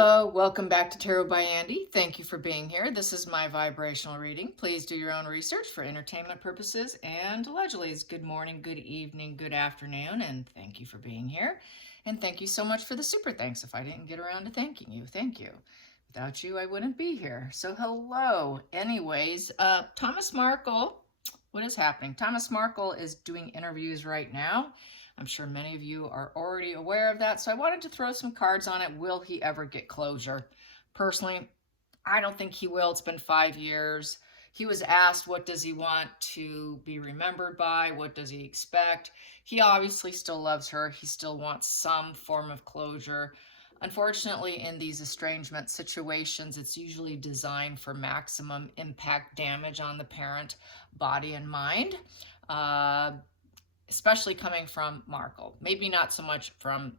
Hello, welcome back to Tarot by Andy. Thank you for being here. This is my vibrational reading. Please do your own research for entertainment purposes and allegedly it's good morning, good evening, good afternoon, and thank you for being here. And thank you so much for the super thanks. If I didn't get around to thanking you, thank you. Without you, I wouldn't be here. So hello. Anyways, Thomas Markle, what is happening? Thomas Markle is doing interviews right now. I'm sure many of you are already aware of that, so I wanted to throw some cards on it. Will he ever get closure? Personally, I don't think he will. It's been 5 years. He was asked, what does he want to be remembered by? What does he expect? He obviously still loves her. He still wants some form of closure. Unfortunately, in these estrangement situations, it's usually designed for maximum impact damage on the parent, body, and mind. Especially coming from Markle. Maybe not so much from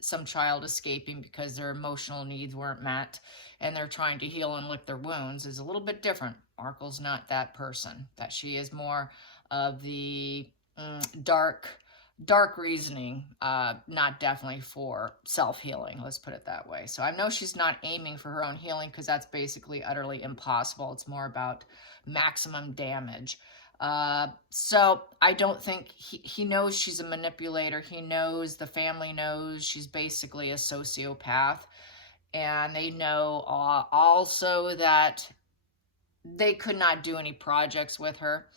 some child escaping because their emotional needs weren't met and they're trying to heal and lick their wounds is a little bit different. Markle's not that person. That she is more of the dark reasoning, not definitely for self-healing, let's put it that way. So I know she's not aiming for her own healing because that's basically utterly impossible. It's more about maximum damage. So I don't think he knows she's a manipulator. He knows, the family knows she's basically a sociopath. And they know also that they could not do any projects with her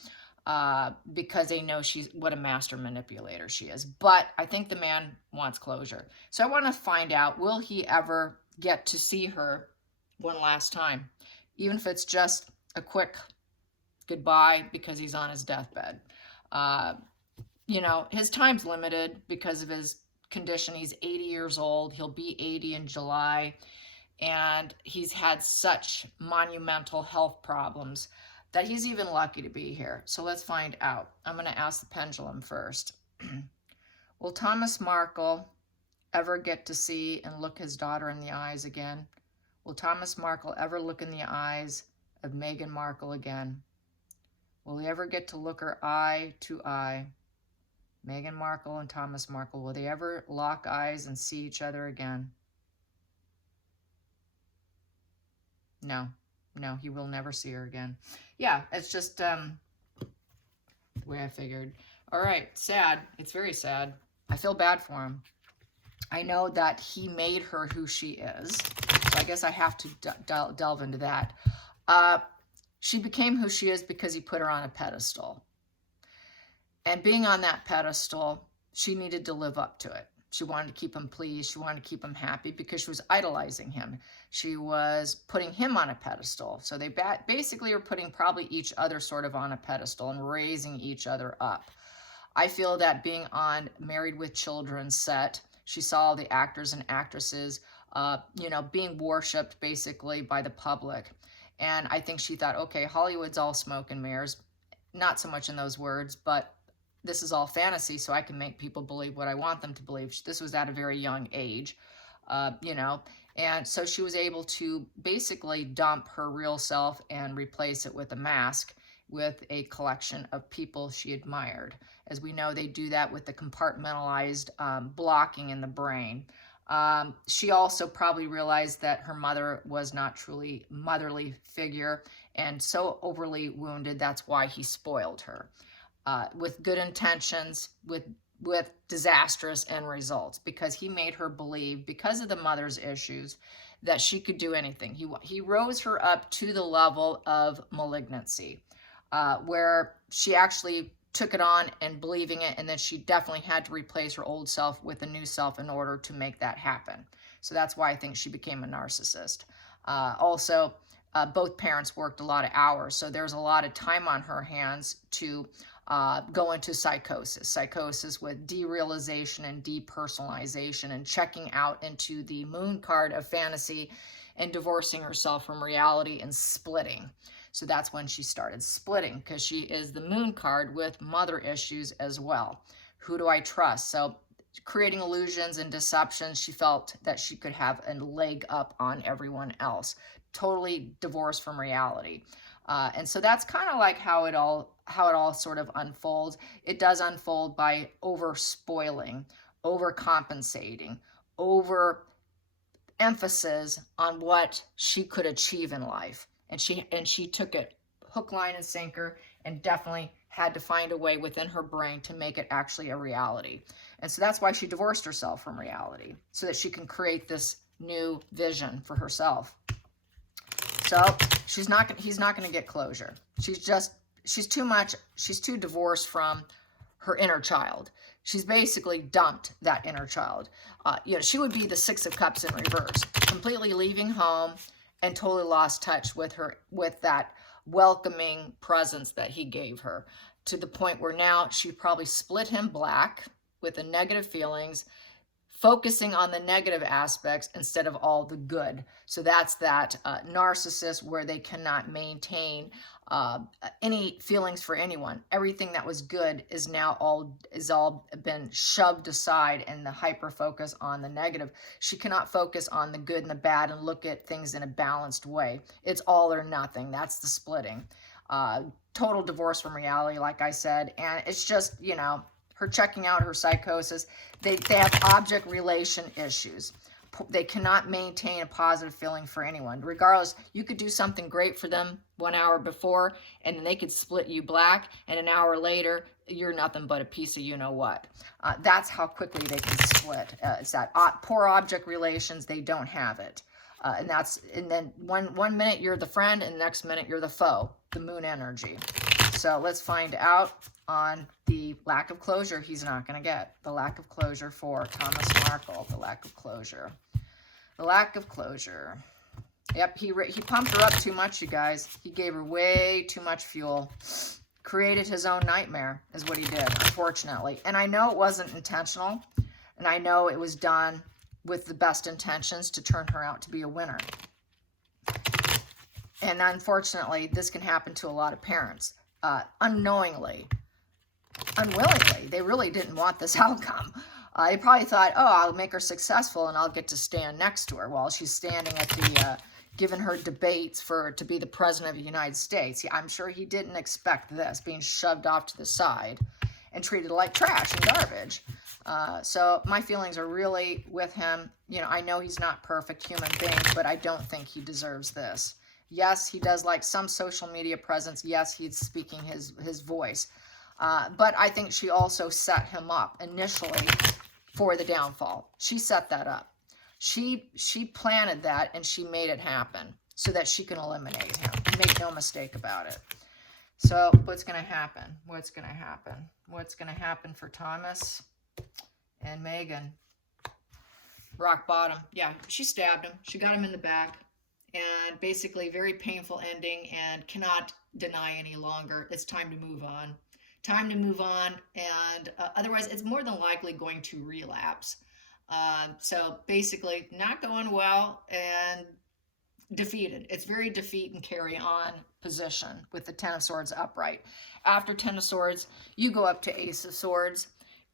because they know she's what a master manipulator she is. But I think the man wants closure. So I want to find out, will he ever get to see her one last time? Even if it's just a quick goodbye because he's on his deathbed. You know, his time's limited because of his condition. He's 80 years old. He'll be 80 in July. And he's had such monumental health problems that he's even lucky to be here. So let's find out. I'm going to ask the pendulum first. Will Thomas Markle ever get to see and look his daughter in the eyes again? Will Thomas Markle ever look in the eyes of Meghan Markle again? Will he ever get to look her eye to eye? Meghan Markle and Thomas Markle, will they ever lock eyes and see each other again? No, he will never see her again. Yeah, it's just the way I figured. All right, sad. It's very sad. I feel bad for him. I know that he made her who she is, so I guess I have to delve into that. She became who she is because he put her on a pedestal. And being on that pedestal, she needed to live up to it. She wanted to keep him pleased. She wanted to keep him happy because she was idolizing him. She was putting him on a pedestal. So they basically were putting probably each other sort of on a pedestal and raising each other up. I feel that being on Married with Children set, she saw the actors and actresses, being worshipped basically by the public. And I think she thought, okay, Hollywood's all smoke and mirrors. Not so much in those words, but this is all fantasy, so I can make people believe what I want them to believe. This was at a very young age, and so she was able to basically dump her real self and replace it with a mask with a collection of people she admired. As we know, they do that with the compartmentalized blocking in the brain. She also probably realized that her mother was not truly motherly figure and so overly wounded, that's why he spoiled her. With good intentions, with disastrous end results, because he made her believe, because of the mother's issues, that she could do anything. He rose her up to the level of malignancy, where she actually took it on and believing it, and then she definitely had to replace her old self with a new self in order to make that happen. So that's why I think she became a narcissist. Also, both parents worked a lot of hours, so there's a lot of time on her hands to go into psychosis with derealization and depersonalization and checking out into the moon card of fantasy and divorcing herself from reality and splitting. So that's when she started splitting, because she is the moon card with mother issues as well. Who do I trust? So creating illusions and deceptions, she felt that she could have a leg up on everyone else. Totally divorced from reality. And so that's kind of like how it all sort of unfolds. It does unfold by over spoiling, over compensating, over emphasis on what she could achieve in life. And she took it hook, line, and sinker, and definitely had to find a way within her brain to make it actually a reality. And so that's why she divorced herself from reality, so that she can create this new vision for herself. So he's not going to get closure. She's too divorced from her inner child. She's basically dumped that inner child. She would be the Six of Cups in reverse, completely leaving home and totally lost touch with that welcoming presence that he gave her, to the point where now she probably split him black with the negative feelings, focusing on the negative aspects instead of all the good. So that's that narcissist, where they cannot maintain any feelings for anyone. Everything that was good is now all been shoved aside, and the hyper focus on the negative. She cannot focus on the good and the bad and look at things in a balanced way. It's all or nothing. That's the splitting. Total divorce from reality, like I said. And it's just, her checking out her psychosis. They have object relation issues. They cannot maintain a positive feeling for anyone. Regardless, you could do something great for them 1 hour before, and then they could split you black, and an hour later, you're nothing but a piece of you-know-what. That's how quickly they can split. It's that poor object relations, they don't have it. And then one minute you're the friend, and the next minute you're the foe, the moon energy. So let's find out on the lack of closure he's not going to get. The lack of closure for Thomas Markle. The lack of closure. The lack of closure. Yep, he pumped her up too much, you guys. He gave her way too much fuel. Created his own nightmare is what he did, unfortunately. And I know it wasn't intentional. And I know it was done with the best intentions to turn her out to be a winner. And unfortunately, this can happen to a lot of parents. Unknowingly, unwillingly. They really didn't want this outcome. They probably thought, oh, I'll make her successful and I'll get to stand next to her while she's standing at the, giving her debates to be the president of the United States. I'm sure he didn't expect this, being shoved off to the side and treated like trash and garbage. So my feelings are really with him. I know he's not perfect human being, but I don't think he deserves this. Yes, he does like some social media presence. Yes, he's speaking his voice. But I think she also set him up initially for the downfall. She set that up. She planted that, and she made it happen so that she can eliminate him. Make no mistake about it. So what's going to happen? What's going to happen? What's going to happen for Thomas and Meghan? Rock bottom. Yeah, she stabbed him. She got him in the back. And basically very painful ending, and cannot deny any longer. It's time to move on. Time to move on, and otherwise it's more than likely going to relapse. So basically not going well and defeated. It's very defeat and carry on position with the Ten of Swords upright. After Ten of Swords, you go up to Ace of Swords,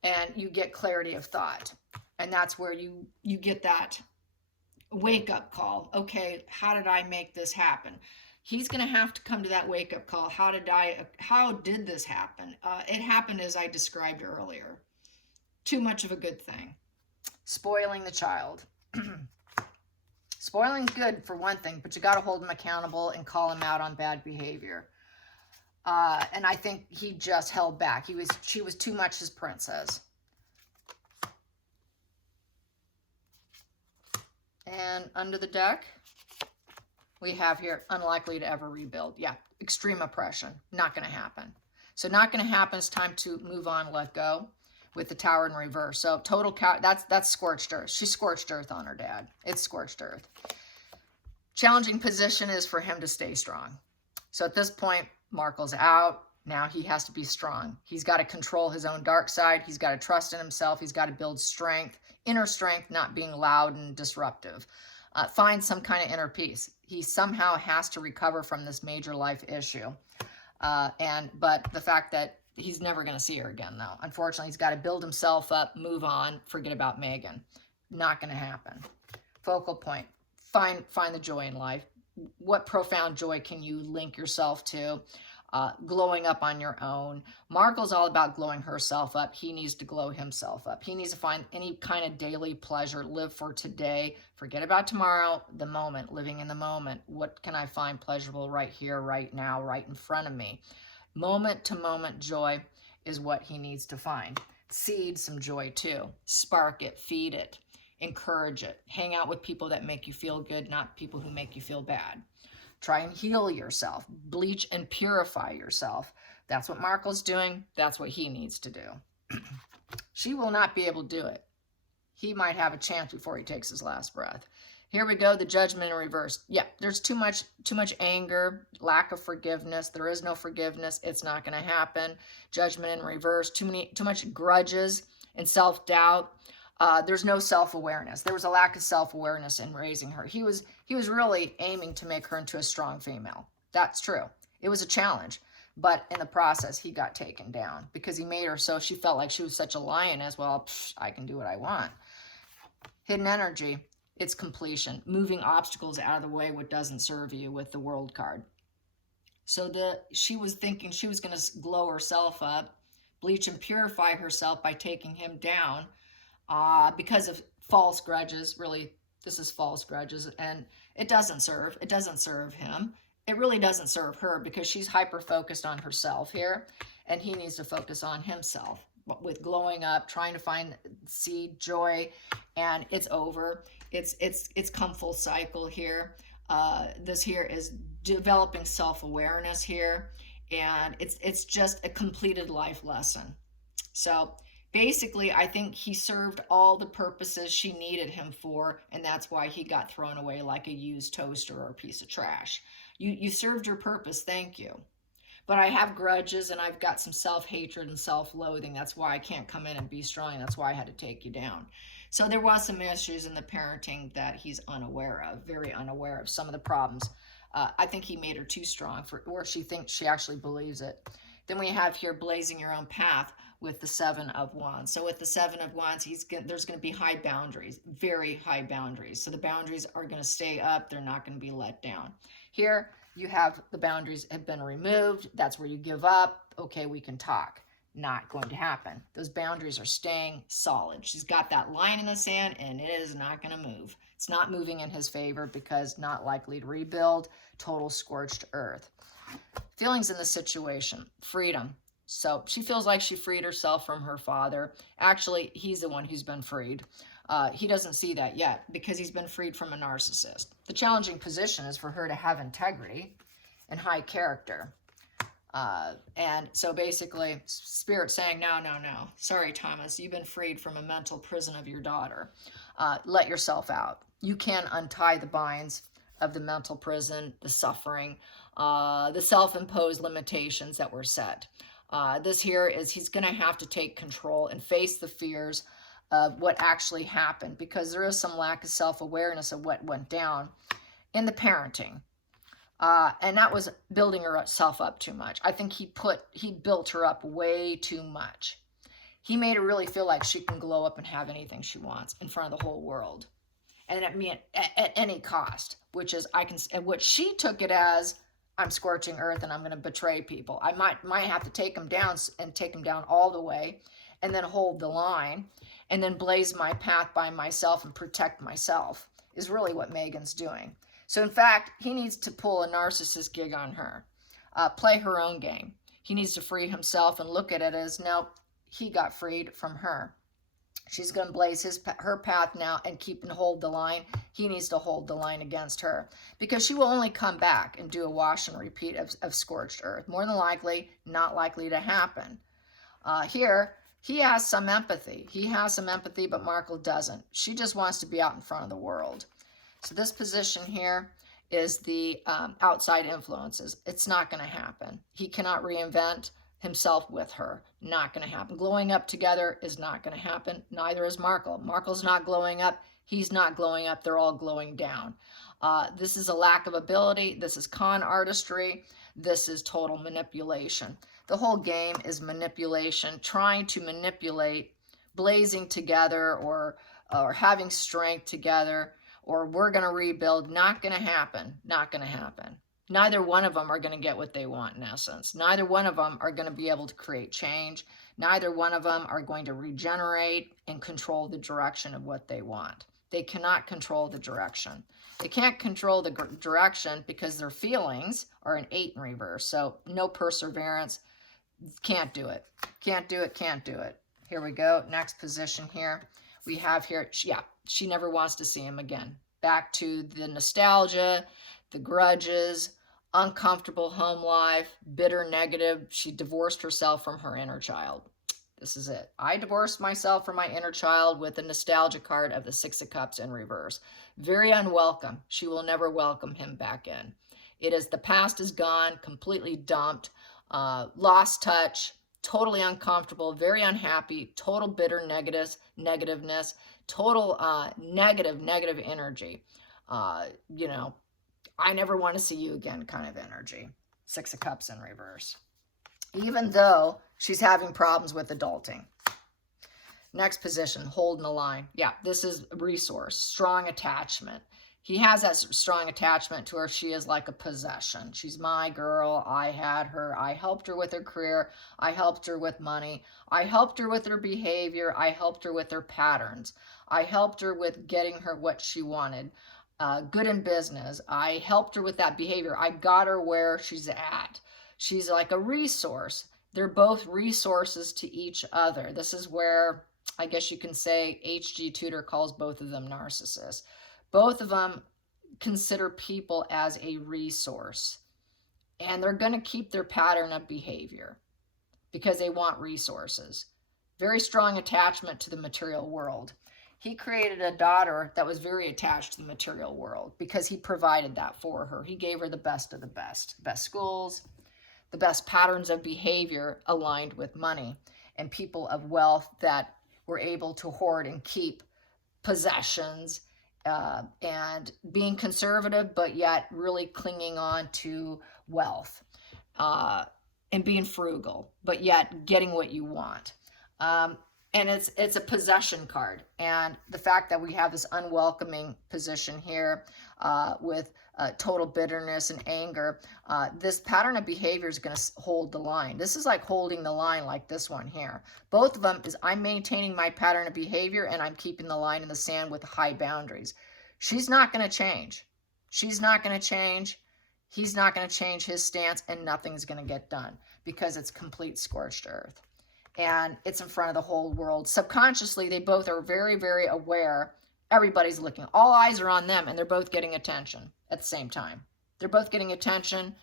and you get clarity of thought. And that's where you get that wake-up call. Okay, how did I make this happen? He's going to have to come to that wake-up call. How did this happen? It happened as I described earlier. Too much of a good thing. Spoiling the child. Spoiling's good for one thing, but you got to hold him accountable and call him out on bad behavior. And I think he just held back. She was too much his princess. And under the deck, we have here, unlikely to ever rebuild. Yeah, extreme oppression. Not going to happen. So not going to happen. It's time to move on, let go, with the Tower in reverse. So total, that's scorched earth. She scorched earth on her dad. It's scorched earth. Challenging position is for him to stay strong. So at this point, Markle's out. Now he has to be strong. He's got to control his own dark side. He's got to trust in himself. He's got to build strength. Inner strength, not being loud and disruptive. Find some kind of inner peace. He somehow has to recover from this major life issue. But the fact that he's never going to see her again, though. Unfortunately, he's got to build himself up, move on, forget about Meghan. Not going to happen. Focal point. Find the joy in life. What profound joy can you link yourself to? glowing up on your own. Markle's all about glowing herself up. He needs to glow himself up. He needs to find any kind of daily pleasure, live for today, forget about tomorrow, the moment, living in the moment. What can I find pleasurable right here, right now, right in front of me? Moment to moment joy is what he needs to find. Seed some joy too. Spark it, feed it, encourage it. Hang out with people that make you feel good, not people who make you feel bad. Try and heal yourself. Bleach and purify yourself. That's what Markle's doing. That's what he needs to do. She will not be able to do it. He might have a chance before he takes his last breath. Here we go, the Judgment in reverse. Yeah, there's too much anger, lack of forgiveness. There is no forgiveness. It's not going to happen. Judgment in reverse. Too much grudges and self-doubt. There's no self-awareness. There was a lack of self-awareness in raising her. He was really aiming to make her into a strong female. That's true. It was a challenge, but in the process, he got taken down because he made her so she felt like she was such a lioness. Well, I can do what I want. Hidden energy, it's completion. Moving obstacles out of the way, what doesn't serve you with the World card. So she was thinking she was going to glow herself up, bleach and purify herself by taking him down. Because of false grudges. Really, this is false grudges, and it doesn't serve him. It really doesn't serve her because she's hyper focused on herself here, and he needs to focus on himself with glowing up, trying to find seed joy, and it's over. It's come full cycle here. This here is developing self-awareness here, and it's just a completed life lesson. So basically, I think he served all the purposes she needed him for, and that's why he got thrown away like a used toaster or a piece of trash. You served your purpose, thank you. But I have grudges, and I've got some self-hatred and self-loathing. That's why I can't come in and be strong, and that's why I had to take you down. So there was some issues in the parenting that he's unaware of, very unaware of some of the problems. I think he made her too strong, or she thinks she actually believes it. Then we have here blazing your own path with the Seven of Wands. So with the Seven of Wands, there's going to be high boundaries, very high boundaries. So the boundaries are going to stay up. They're not going to be let down. Here you have the boundaries have been removed. That's where you give up. Okay, we can talk. Not going to happen. Those boundaries are staying solid. She's got that line in the sand, and it is not going to move. It's not moving in his favor because not likely to rebuild. Total scorched earth. Feelings in the situation. Freedom. So she feels like she freed herself from her father. Actually, he's the one who's been freed. He doesn't see that yet because he's been freed from a narcissist. The challenging position is for her to have integrity and high character. And so basically, Spirit saying, no. Sorry, Thomas, you've been freed from a mental prison of your daughter. Let yourself out. You can untie the binds of the mental prison, the suffering, the self-imposed limitations that were set. This here is he's going to have to take control and face the fears of what actually happened because there is some lack of self-awareness of what went down in the parenting. And that was building herself up too much. I think he built her up way too much. He made her really feel like she can glow up and have anything she wants in front of the whole world. And I mean, at any cost, which is what she took it as, I'm scorching earth and I'm going to betray people. I might have to take them down and take them down all the way and then hold the line and then blaze my path by myself and protect myself is really what Meghan's doing. So in fact, he needs to pull a narcissist gig on her, play her own game. He needs to free himself and look at it as, nope, he got freed from her. She's going to blaze her path now and hold the line. He needs to hold the line against her because she will only come back and do a wash and repeat of scorched earth. More than likely, not likely to happen. Here, he has some empathy. He has some empathy, but Markle doesn't. She just wants to be out in front of the world. So this position here is the outside influences. It's not going to happen. He cannot reinvent himself with her. Not going to happen. Glowing up together is not going to happen. Neither is Markle. Markle's not glowing up. He's not glowing up. They're all glowing down. This is a lack of ability. This is con artistry. This is total manipulation. The whole game is manipulation, trying to manipulate, blazing together or having strength together, or we're going to rebuild. Not going to happen. Not going to happen. Neither one of them are going to get what they want, in essence. Neither one of them are going to be able to create change. Neither one of them are going to regenerate and control the direction of what they want. They cannot control the direction. They can't control the direction because their feelings are an 8 in reverse. So no perseverance. Can't do it. Can't do it. Can't do it. Here we go. Next position here. We have here, yeah, she never wants to see him again. Back to the nostalgia, the grudges, uncomfortable home life, bitter, negative. She divorced herself from her inner child. This is it. I divorced myself from my inner child with a nostalgia card of the 6 of Cups in reverse. Very unwelcome. She will never welcome him back in. It is the past is gone, completely dumped, lost touch, totally uncomfortable, very unhappy, total bitter negativeness, total negative energy. You know, I never want to see you again kind of energy. 6 of Cups in reverse. Even though she's having problems with adulting. Next position, holding the line. Yeah, this is resource, strong attachment. He has that strong attachment to her. She is like a possession. She's my girl. I had her. I helped her with her career. I helped her with money. I helped her with her behavior. I helped her with her patterns. I helped her with getting her what she wanted. Good in business. I helped her with that behavior. I got her where she's at. She's like a resource. They're both resources to each other. This is where I guess you can say H.G. Tudor calls both of them narcissists. Both of them consider people as a resource, and they're going to keep their pattern of behavior because they want resources. Very strong attachment to the material world. He created a daughter that was very attached to the material world because he provided that for her. He gave her the best of the best schools, the best patterns of behavior aligned with money, and people of wealth that were able to hoard and keep possessions, and being conservative, but yet really clinging on to wealth, and being frugal, but yet getting what you want. And it's a possession card. And the fact that we have this unwelcoming position here with total bitterness and anger, this pattern of behavior is going to hold the line. This is like holding the line like this one here. Both of them is I'm maintaining my pattern of behavior and I'm keeping the line in the sand with high boundaries. She's not going to change. She's not going to change. He's not going to change his stance, and nothing's going to get done because it's complete scorched earth. And it's in front of the whole world. Subconsciously, they both are very, very aware. Everybody's looking. All eyes are on them, and they're both getting attention at the same time. They're both getting attention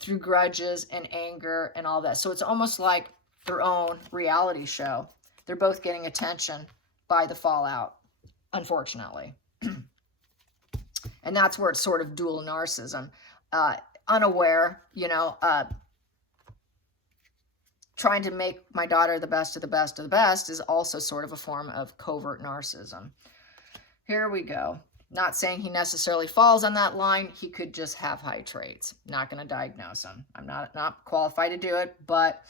through grudges and anger and all that. So it's almost like their own reality show. They're both getting attention by the fallout, unfortunately. And that's where it's sort of dual narcissism. Unaware, you know, trying to make my daughter the best of the best of the best is also sort of a form of covert narcissism. Here we go. Not saying he necessarily falls on that line. He could just have high traits. Not going to diagnose him. I'm not qualified to do it, but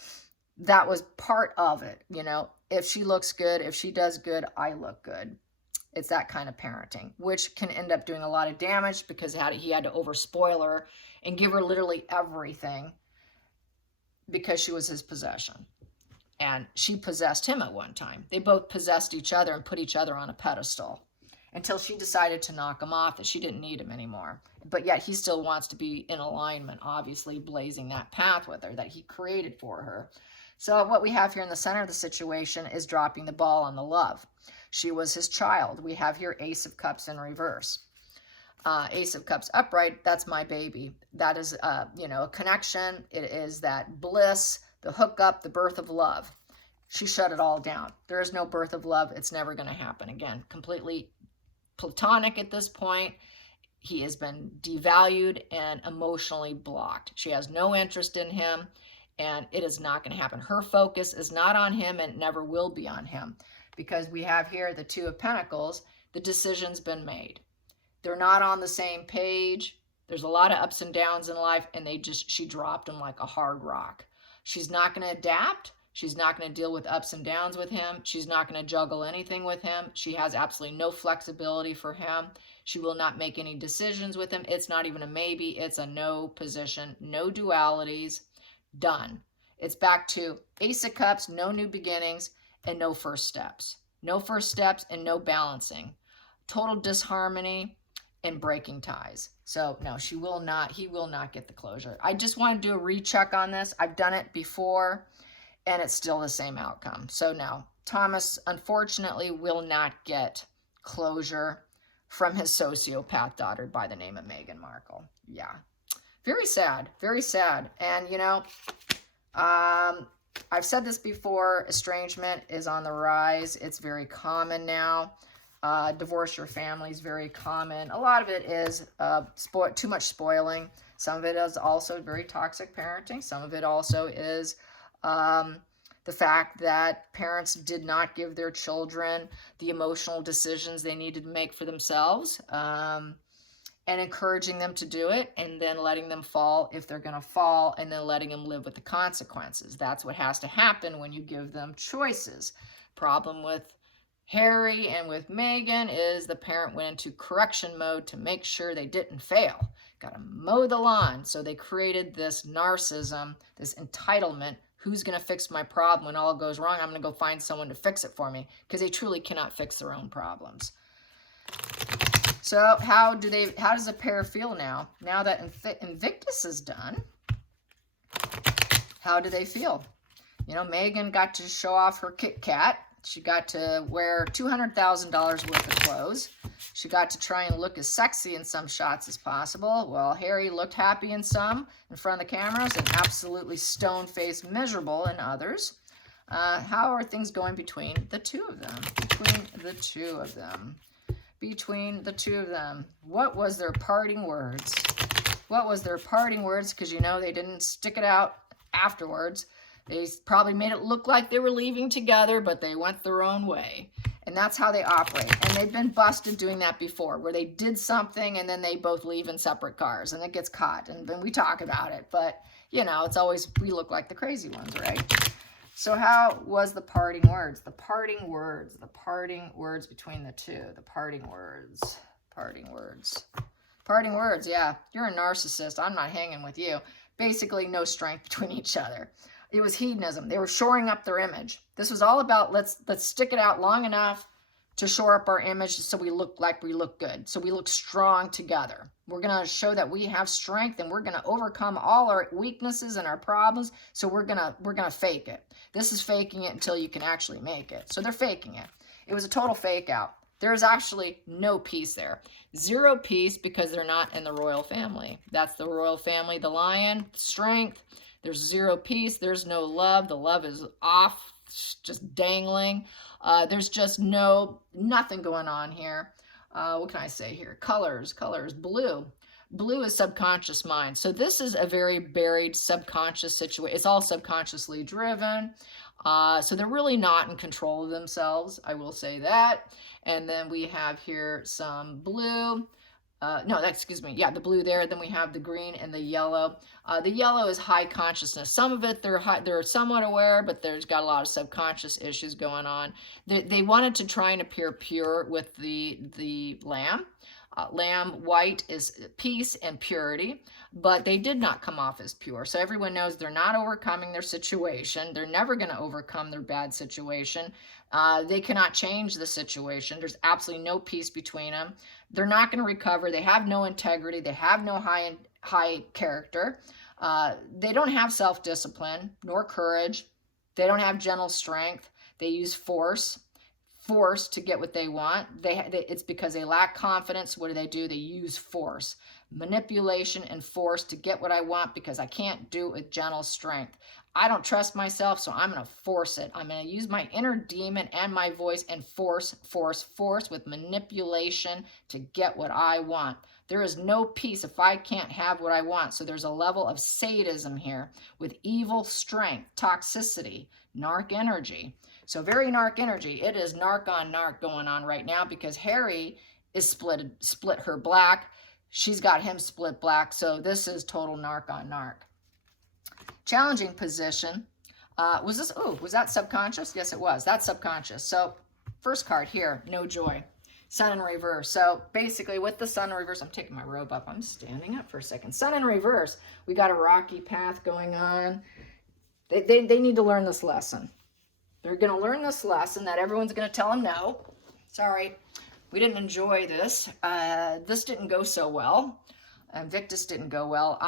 that was part of it. You know, if she looks good, if she does good, I look good. It's that kind of parenting, which can end up doing a lot of damage because he had to overspoil her and give her literally everything because she was his possession. And she possessed him at one time. They both possessed each other and put each other on a pedestal until she decided to knock him off, that she didn't need him anymore. But yet he still wants to be in alignment, obviously blazing that path with her that he created for her. So what we have here in the center of the situation is dropping the ball on the love. She was his child. We have here Ace of Cups in reverse. Ace of Cups upright, that's my baby. That is, you know, a connection. It is that bliss, the hookup, the birth of love. She shut it all down. There is no birth of love. It's never going to happen again. Completely platonic at this point. He has been devalued and emotionally blocked. She has no interest in him, and it is not going to happen. Her focus is not on him and never will be on him, because we have here the Two of Pentacles. The decision's been made. They're not on the same page. There's a lot of ups and downs in life, and she dropped him like a hard rock. She's not going to adapt. She's not going to deal with ups and downs with him. She's not going to juggle anything with him. She has absolutely no flexibility for him. She will not make any decisions with him. It's not even a maybe. It's a no position, no dualities, done. It's back to Ace of Cups, no new beginnings, and no first steps. No first steps and no balancing. Total disharmony and breaking ties. So no, he will not get the closure. I just want to do a recheck on this. I've done it before and it's still the same outcome. So no, Thomas unfortunately will not get closure from his sociopath daughter by the name of Meghan Markle. Yeah, very sad, very sad. And you know, I've said this before, estrangement is on the rise. It's very common now. Divorce your family is very common. A lot of it is too much spoiling. Some of it is also very toxic parenting. Some of it also is the fact that parents did not give their children the emotional decisions they needed to make for themselves, and encouraging them to do it, and then letting them fall if they're going to fall, and then letting them live with the consequences. That's what has to happen when you give them choices. Problem with Harry and with Meghan is the parent went into correction mode to make sure they didn't fail. Got to mow the lawn. So they created this narcissism, this entitlement. Who's going to fix my problem when all goes wrong? I'm going to go find someone to fix it for me, because they truly cannot fix their own problems. So how does the pair feel now? Now that Invictus is done, how do they feel? You know, Meghan got to show off her Kit Kat. She got to wear $200,000 worth of clothes. She got to try and look as sexy in some shots as possible. Well, Harry looked happy in some in front of the cameras and absolutely stone-faced miserable in others. How are things going between the two of them? Between the two of them. What was their parting words? What was their parting words? Because, you know, they didn't stick it out afterwards. They probably made it look like they were leaving together, but they went their own way. And that's how they operate. And they've been busted doing that before, where they did something and then they both leave in separate cars and it gets caught. And then we talk about it. But, you know, it's always, we look like the crazy ones, right? So how was the parting words? The parting words between the two. The parting words, yeah. You're a narcissist. I'm not hanging with you. Basically, no strength between each other. It was hedonism. They were shoring up their image. This was all about let's stick it out long enough to shore up our image so we look like we look good. So we look strong together. We're going to show that we have strength and we're going to overcome all our weaknesses and our problems. So we're going to fake it. This is faking it until you can actually make it. So they're faking it. It was a total fake out. There's actually no peace there. Zero peace because they're not in the royal family. That's the royal family, the lion, strength. There's zero peace. There's no love. The love is off, just dangling. There's just nothing going on here. What can I say here? Colors, blue. Blue is subconscious mind. So this is a very buried subconscious situation. It's all subconsciously driven. So they're really not in control of themselves. I will say that. And then we have here some blue. The blue there. Then we have the green and the yellow. The yellow is high consciousness. Some of it they're somewhat aware, but there's got a lot of subconscious issues going on. They wanted to try and appear pure with the lamb. Lamb white is peace and purity, but they did not come off as pure. So everyone knows they're not overcoming their situation. They're never going to overcome their bad situation. They cannot change the situation. There's absolutely no peace between them. They're not going to recover. They have no integrity. They have no high character. They don't have self-discipline nor courage. They don't have gentle strength. They use force to get what they want. It's because they lack confidence. What do? They use force, manipulation, and force to get what I want because I can't do it with gentle strength. I don't trust myself, so I'm going to force it. I'm going to use my inner demon and my voice and force with manipulation to get what I want. There is no peace if I can't have what I want. So there's a level of sadism here with evil strength, toxicity, narc energy. So very narc energy. It is narc on narc going on right now because Harry is split her black. She's got him split black. So this is total narc on narc. Challenging position. Was this, oh, was that subconscious? Yes, it was. That's subconscious. So first card here, no joy. Sun in reverse. So basically with the sun in reverse, I'm taking my robe up. I'm standing up for a second. Sun in reverse. We got a rocky path going on. They need to learn this lesson. They're going to learn this lesson that everyone's going to tell them no. Sorry, we didn't enjoy this. This didn't go so well. Invictus didn't go well.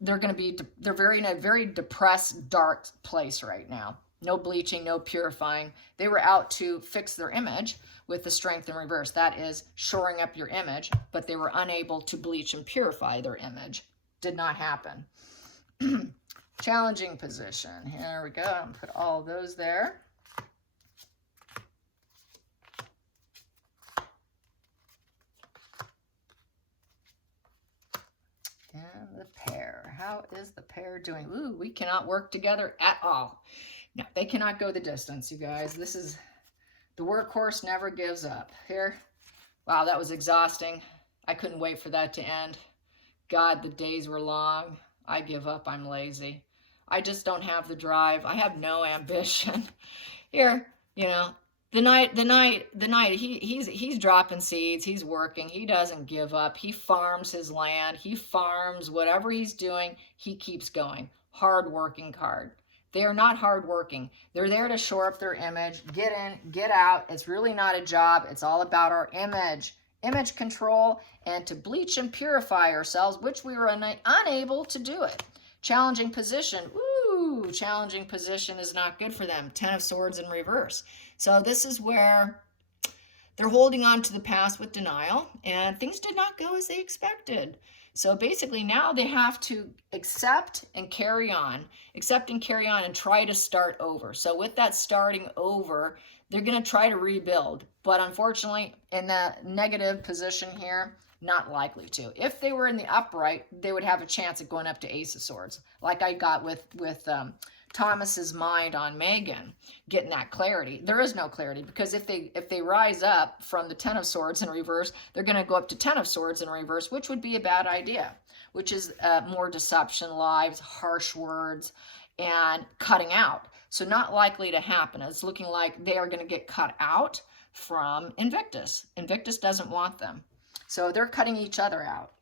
They're in a very depressed, dark place right now. No bleaching, no purifying. They were out to fix their image with the strength in reverse. That is shoring up your image, but they were unable to bleach and purify their image. Did not happen. Challenging position. Here we go. I'm put all of those there. And the pair. How is the pair doing? Ooh, we cannot work together at all. No, they cannot go the distance, you guys. This is, the workhorse never gives up. Here, wow, that was exhausting. I couldn't wait for that to end. God, the days were long. I give up, I'm lazy. I just don't have the drive. I have no ambition. Here, you know, the night, he's dropping seeds, he's working, he doesn't give up, he farms his land, he farms whatever he's doing, he keeps going. Hard-working card. They are not hardworking. They're there to shore up their image, get in, get out. It's really not a job. It's all about our image. Image control and to bleach and purify ourselves, which we were unable to do it. Challenging position. Ooh, challenging position is not good for them. 10 of Swords in reverse. So this is where they're holding on to the past with denial, and things did not go as they expected. So basically now they have to accept and carry on. Accept and carry on and try to start over. So with that starting over, they're going to try to rebuild. But unfortunately, in the negative position here, not likely to. If they were in the upright, they would have a chance at going up to Ace of Swords, like I got with Thomas's mind on Meghan, getting that clarity. There is no clarity, because if they rise up from the 10 of Swords in reverse, they're going to go up to 10 of Swords in reverse, which would be a bad idea, which is more deception, lies, harsh words, and cutting out. So not likely to happen. It's looking like they are going to get cut out from Invictus. Invictus doesn't want them. So they're cutting each other out.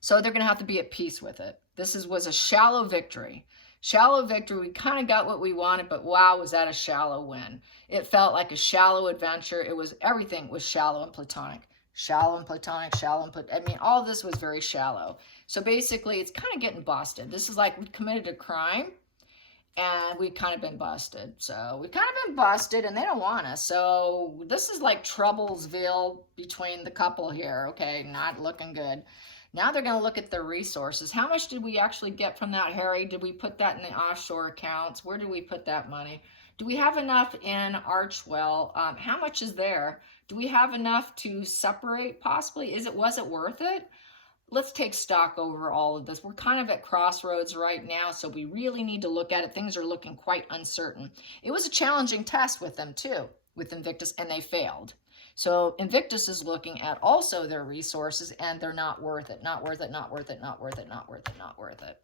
So they're going to have to be at peace with it. This was a shallow victory. Shallow victory. We kind of got what we wanted, but wow, was that a shallow win. It felt like a shallow adventure. It was, everything was shallow and platonic. Shallow and platonic, shallow and platonic. I mean, all of this was very shallow. So basically, it's kind of getting busted. This is like we committed a crime, and we've kind of been busted. So we've kind of been busted, and they don't want us. So this is like Troublesville between the couple here. Okay, not looking good. Now they're going to look at their resources. How much did we actually get from that, Harry? Did we put that in the offshore accounts? Where did we put that money? Do we have enough in Archwell? How much is there? Do we have enough to separate possibly? Was it worth it? Let's take stock over all of this. We're kind of at crossroads right now, so we really need to look at it. Things are looking quite uncertain. It was a challenging test with them too, with Invictus, and they failed. So Invictus is looking at also their resources, and they're not worth it, not worth it, not worth it, not worth it, not worth it, not worth it.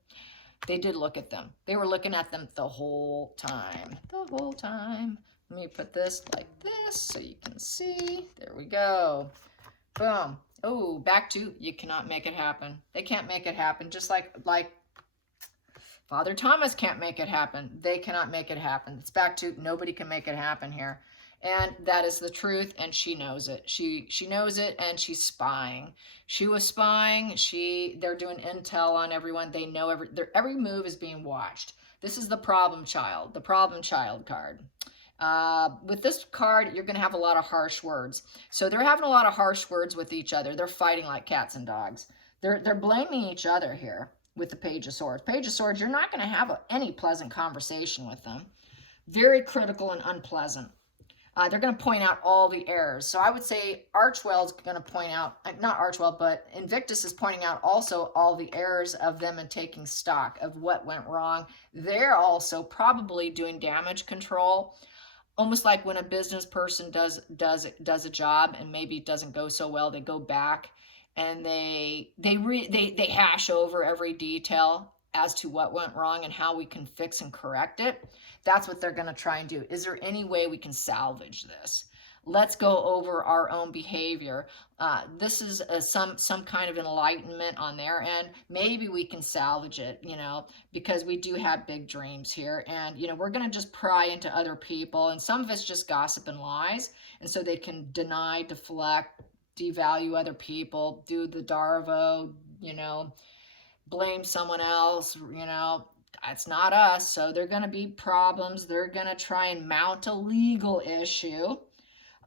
They did look at them. They were looking at them the whole time, the whole time. Let me put this like this so you can see. There we go. Boom. Oh, back to, you cannot make it happen. They can't make it happen. Just like Father Thomas can't make it happen. They cannot make it happen. It's back to, nobody can make it happen here. And that is the truth, and she knows it. She knows it, and she's spying. She was spying. They're doing intel on everyone. They know every move is being watched. This is the problem child card. With this card, you're going to have a lot of harsh words. So they're having a lot of harsh words with each other. They're fighting like cats and dogs. They're blaming each other here with the Page of Swords. Page of Swords, you're not going to have any pleasant conversation with them. Very critical and unpleasant. They're going to point out all the errors. So I would say Archwell is going to point out, not Archwell, but Invictus is pointing out also all the errors of them and taking stock of what went wrong. They're also probably doing damage control. Almost like when a business person does a job and maybe it doesn't go so well, they go back and they hash over every detail. as to what went wrong and how we can fix and correct it. That's what they're going to try and do. Is there any way we can salvage this? Let's go over our own behavior. This is some kind of enlightenment on their end. Maybe we can salvage it, you know, because we do have big dreams here. And, you know, we're going to just pry into other people. And some of it's just gossip and lies. And so they can deny, deflect, devalue other people, do the Darvo, you know, blame someone else, you know. It's not us. So there are going to be problems. They're going to try and mount a legal issue.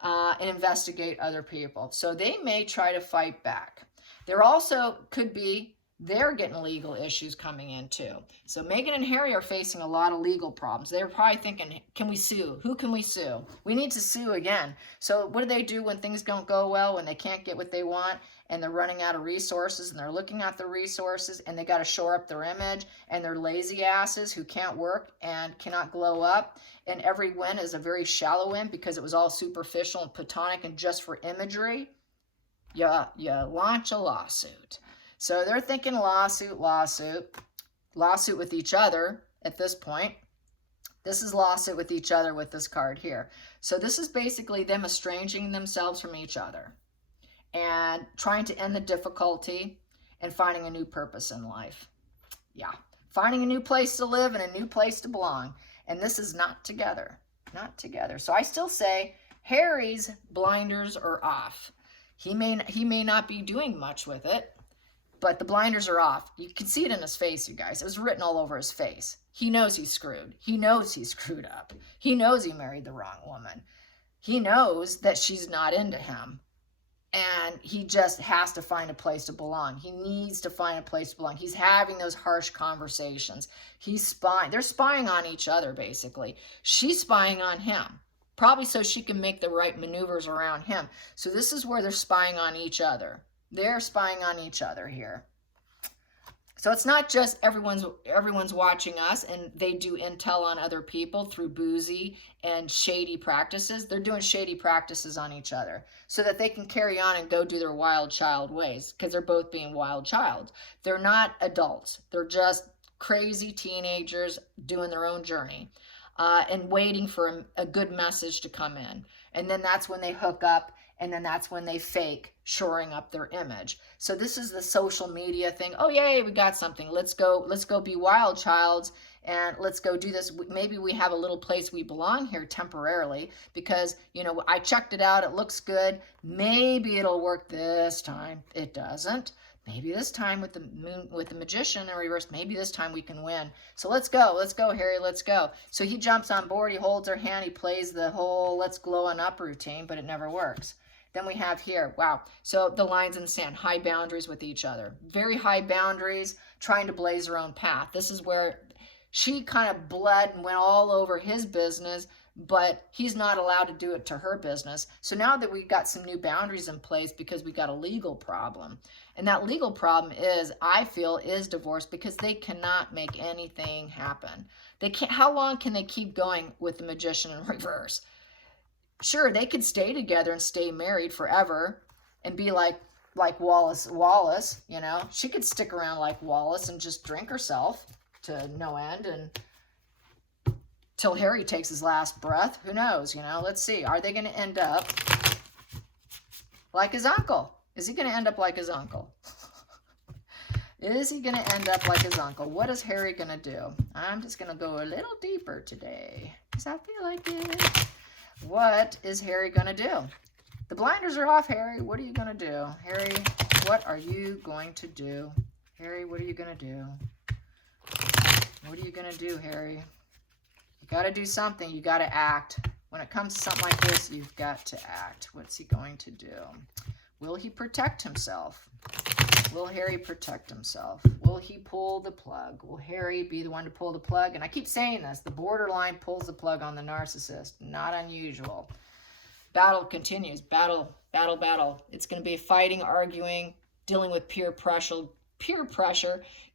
And investigate other people. So they may try to fight back. There also could be, they're getting legal issues coming in too. So Meghan and Harry are facing a lot of legal problems. They're probably thinking, can we sue? Who can we sue? We need to sue again. So what do when things don't go well, when they can't get what they want and they're running out of resources and they're looking at the resources and they got to shore up their image and they're lazy asses who can't work and cannot glow up. And every win is a very shallow win because it was all superficial and platonic and just for imagery. You launch a lawsuit. So they're thinking lawsuit with each other at this point. This is lawsuit with each other with this card here. So this is basically them estranging themselves from each other and trying to end the difficulty and finding a new purpose in life. Yeah, finding a new place to live and a new place to belong. And this is not together, not together. So I still say Harry's blinders are off. He may not be doing much with it, but the blinders are off. You can see it in his face, you guys. It was written all over his face. He knows he's screwed. He knows he's screwed up. He knows he married the wrong woman. He knows that she's not into him. And he just has to find a place to belong. He needs to find a place to belong. He's having those harsh conversations. He's spying. They're spying on each other, basically. She's spying on him, probably so she can make the right maneuvers around him. So this is where they're spying on each other. They're spying on each other here. So it's not just everyone's watching us and they do intel on other people through boozy and shady practices. They're doing shady practices on each other so that they can carry on and go do their wild child ways because they're both being wild child. They're not adults. They're just crazy teenagers doing their own journey and waiting for a good message to come in. And then that's when they hook up. And then that's when they fake shoring up their image. So this is the social media thing. Oh, yay, we got something. Let's go be wild childs and let's go do this. Maybe we have a little place we belong here temporarily because, you know, I checked it out. It looks good. Maybe it'll work this time. It doesn't. Maybe this time with the magician in reverse, maybe this time we can win. So let's go, Harry, let's go. So he jumps on board, he holds her hand, he plays the whole let's glow on up routine, but it never works. Then we have here, wow, so the lines in the sand, high boundaries with each other. Very high boundaries, trying to blaze her own path. This is where she kind of bled and went all over his business, but he's not allowed to do it to her business. So now that we've got some new boundaries in place because we got a legal problem. And that legal problem is, I feel, is divorce because they cannot make anything happen. They can't. How long can they keep going with the magician in reverse? Sure, they could stay together and stay married forever and be like Wallace, you know. She could stick around like Wallace and just drink herself to no end and till Harry takes his last breath. Who knows, you know? Let's see. Are they going to end up like his uncle? Is he going to end up like his uncle? Is he going to end up like his uncle? What is Harry going to do? I'm just going to go a little deeper today because I feel like it. What is Harry going to do? The blinders are off, Harry. What are you going to do? Harry, what are you going to do? Harry, what are you going to do? What are you going to do, Harry? You got to do something. You got to act. When it comes to something like this, you've got to act. What's he going to do? Will he protect himself? Will Harry protect himself? Will he pull the plug? Will Harry be the one to pull the plug? And I keep saying this, the borderline pulls the plug on the narcissist. Not unusual. Battle continues. Battle. It's going to be fighting, arguing, dealing with peer pressure,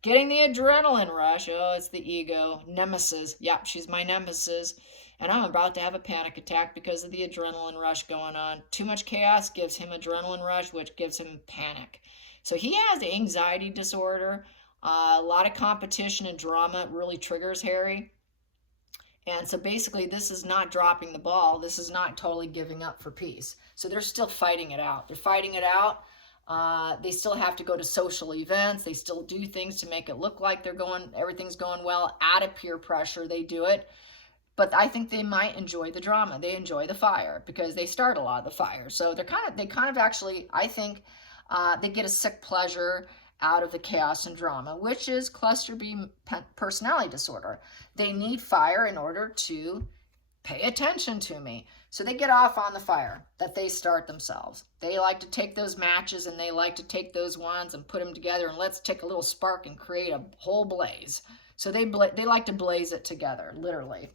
getting the adrenaline rush. Oh, it's the ego. Nemesis. Yep, she's my nemesis. And I'm about to have a panic attack because of the adrenaline rush going on. Too much chaos gives him adrenaline rush, which gives him panic. So he has anxiety disorder. A lot of competition and drama really triggers Harry. And so basically, this is not dropping the ball. This is not totally giving up for peace. So they're still fighting it out. They're fighting it out. They still have to go to social events. They still do things to make it look like everything's going well. Out of peer pressure, they do it. But I think they might enjoy the drama. They enjoy the fire because they start a lot of the fire. So they kind of actually, I think, they get a sick pleasure out of the chaos and drama, which is cluster B personality disorder. They need fire in order to pay attention to me. So they get off on the fire that they start themselves. They like to take those matches and they like to take those ones and put them together and let's take a little spark and create a whole blaze. So they like to blaze it together, literally.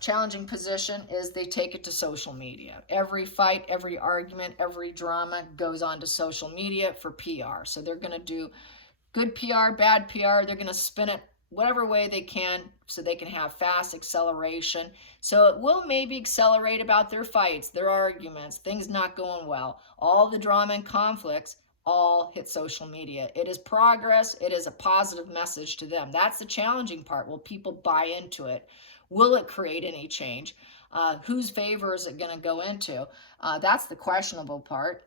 Challenging position is they take it to social media. Every fight, every argument, every drama goes on to social media for PR. So they're going to do good PR, bad PR. They're going to spin it whatever way they can so they can have fast acceleration. So it will maybe accelerate about their fights, their arguments, things not going well. All the drama and conflicts all hit social media. It is progress. It is a positive message to them. That's the challenging part. Will people buy into it? Will it create any change? Whose favor is it going to go into? That's the questionable part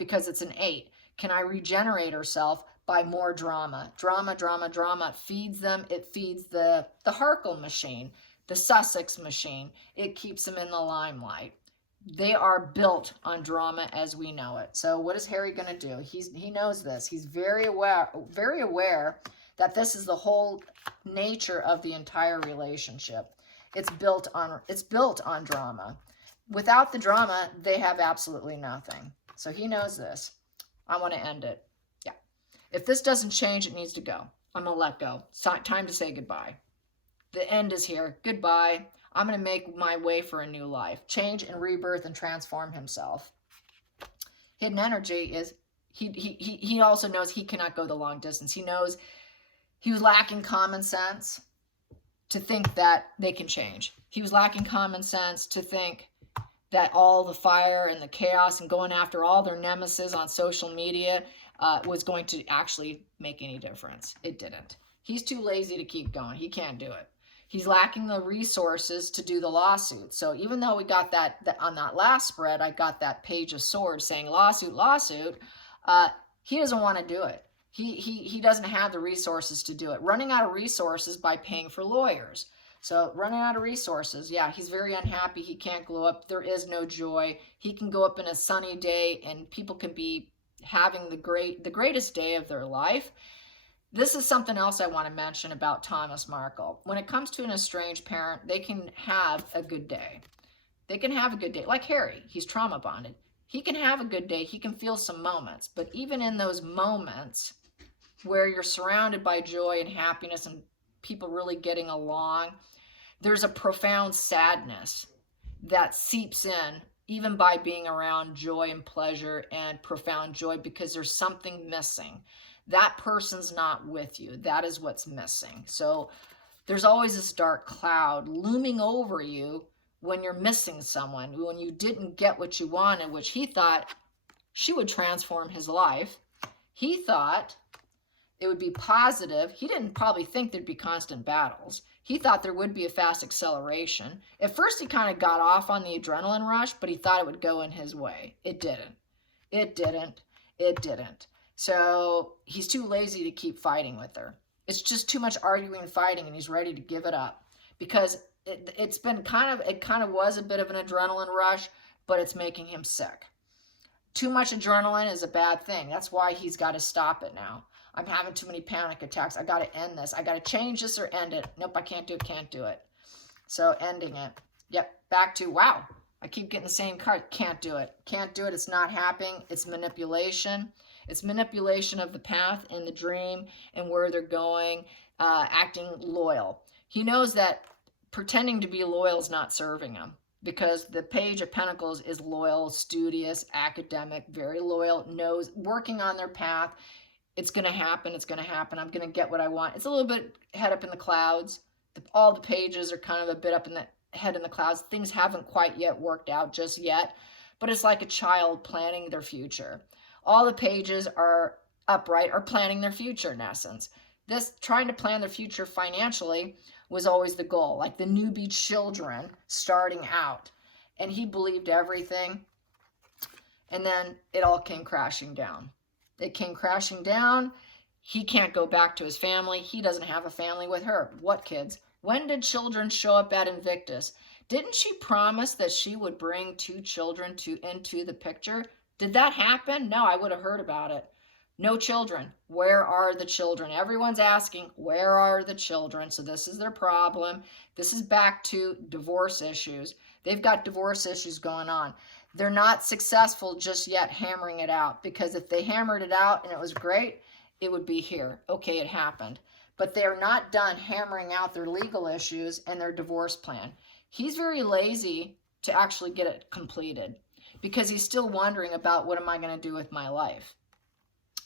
because it's an 8. Can I regenerate herself by more drama? Drama, drama, drama. It feeds them. It feeds the Markle machine, the Sussex machine. It keeps them in the limelight. They are built on drama as we know it. So what is Harry going to do? He knows this. He's very aware that this is the whole nature of the entire relationship. It's built on drama. Without the drama, they have absolutely nothing. So he knows this. I want to end it. Yeah. If this doesn't change, it needs to go. I'm going to let go. It's time to say goodbye. The end is here. Goodbye. I'm going to make my way for a new life. Change and rebirth and transform himself. Hidden energy is, he also knows he cannot go the long distance. He knows he was lacking common sense to think that they can change. He was lacking common sense to think that all the fire and the chaos and going after all their nemesis on social media was going to actually make any difference. It didn't. He's too lazy to keep going. He can't do it. He's lacking the resources to do the lawsuit. So even though we got that on that last spread, I got that page of swords saying lawsuit, lawsuit, he doesn't want to do it. He doesn't have the resources to do it. Running out of resources by paying for lawyers. So running out of resources, yeah, he's very unhappy. He can't glow up. There is no joy. He can go up in a sunny day and people can be having the greatest day of their life. This is something else I want to mention about Thomas Markle. When it comes to an estranged parent, they can have a good day. They can have a good day. Like Harry, he's trauma bonded. He can have a good day. He can feel some moments. But even in those moments where you're surrounded by joy and happiness and people really getting along, there's a profound sadness that seeps in even by being around joy and pleasure and profound joy because there's something missing. That person's not with you. That is what's missing. So there's always this dark cloud looming over you when you're missing someone, when you didn't get what you wanted, which he thought she would transform his life. He thought it would be positive. He didn't probably think there'd be constant battles. He thought there would be a fast acceleration. At first, he kind of got off on the adrenaline rush, but he thought it would go in his way. It didn't. It didn't. It didn't. So he's too lazy to keep fighting with her. It's just too much arguing and fighting, and he's ready to give it up because it kind of was a bit of an adrenaline rush, but it's making him sick. Too much adrenaline is a bad thing. That's why he's got to stop it now. I'm having too many panic attacks. I got to end this. I got to change this or end it. Nope, I can't do it, can't do it. So ending it. Yep, back to, wow, I keep getting the same card. Can't do it. Can't do it. It's not happening. It's manipulation. It's manipulation of the path and the dream and where they're going, acting loyal. He knows that pretending to be loyal is not serving him because the Page of Pentacles is loyal, studious, academic, very loyal, knows, working on their path. It's going to happen. It's going to happen. I'm going to get what I want. It's a little bit head up in the clouds. All the pages are kind of a bit up in the head in the clouds. Things haven't quite yet worked out just yet, but it's like a child planning their future. All the pages are upright are planning their future in essence. This trying to plan their future financially was always the goal, like the newbie children starting out. And he believed everything. And then it all came crashing down. It came crashing down. He can't go back to his family. He doesn't have a family with her. What kids? When did children show up at Invictus? Didn't she promise that she would bring 2 children into the picture? Did that happen? No, I would have heard about it. No children. Where are the children? Everyone's asking, where are the children? So this is their problem. This is back to divorce issues. They've got divorce issues going on. They're not successful just yet hammering it out, because if they hammered it out and it was great, it would be here. Okay, it happened. But they're not done hammering out their legal issues and their divorce plan. He's very lazy to actually get it completed, because he's still wondering about, what am I going to do with my life?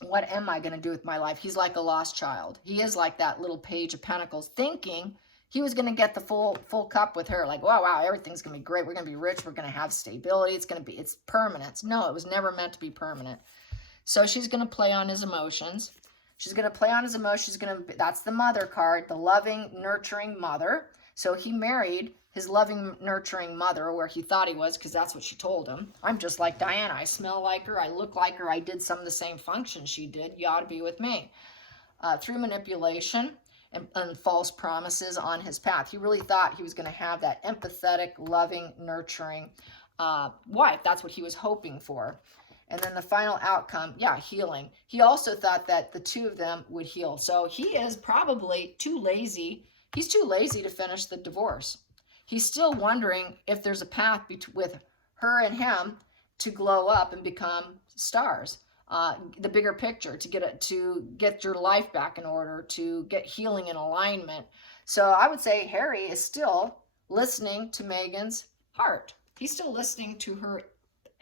What am I going to do with my life? He's like a lost child. He is like that little Page of Pentacles, thinking he was going to get the full cup with her. Like, wow, everything's going to be great. We're going to be rich. We're going to have stability. It's permanence. No, it was never meant to be permanent. So she's going to play on his emotions. She's going to play on his emotions. That's the mother card, the loving, nurturing mother. So he married his loving, nurturing mother, where he thought he was, because that's what she told him. I'm just like Diana. I smell like her. I look like her. I did some of the same functions she did. You ought to be with me. Through manipulation and false promises on his path. He really thought he was going to have that empathetic, loving, nurturing wife. That's what he was hoping for. And then the final outcome, yeah, healing. He also thought that the 2 of them would heal. So he is probably too lazy. He's too lazy to finish the divorce. He's still wondering if there's a path with her and him to glow up and become stars. The bigger picture, to get your life back in order, to get healing and alignment. So I would say Harry is still listening to Meghan's heart. He's still listening to her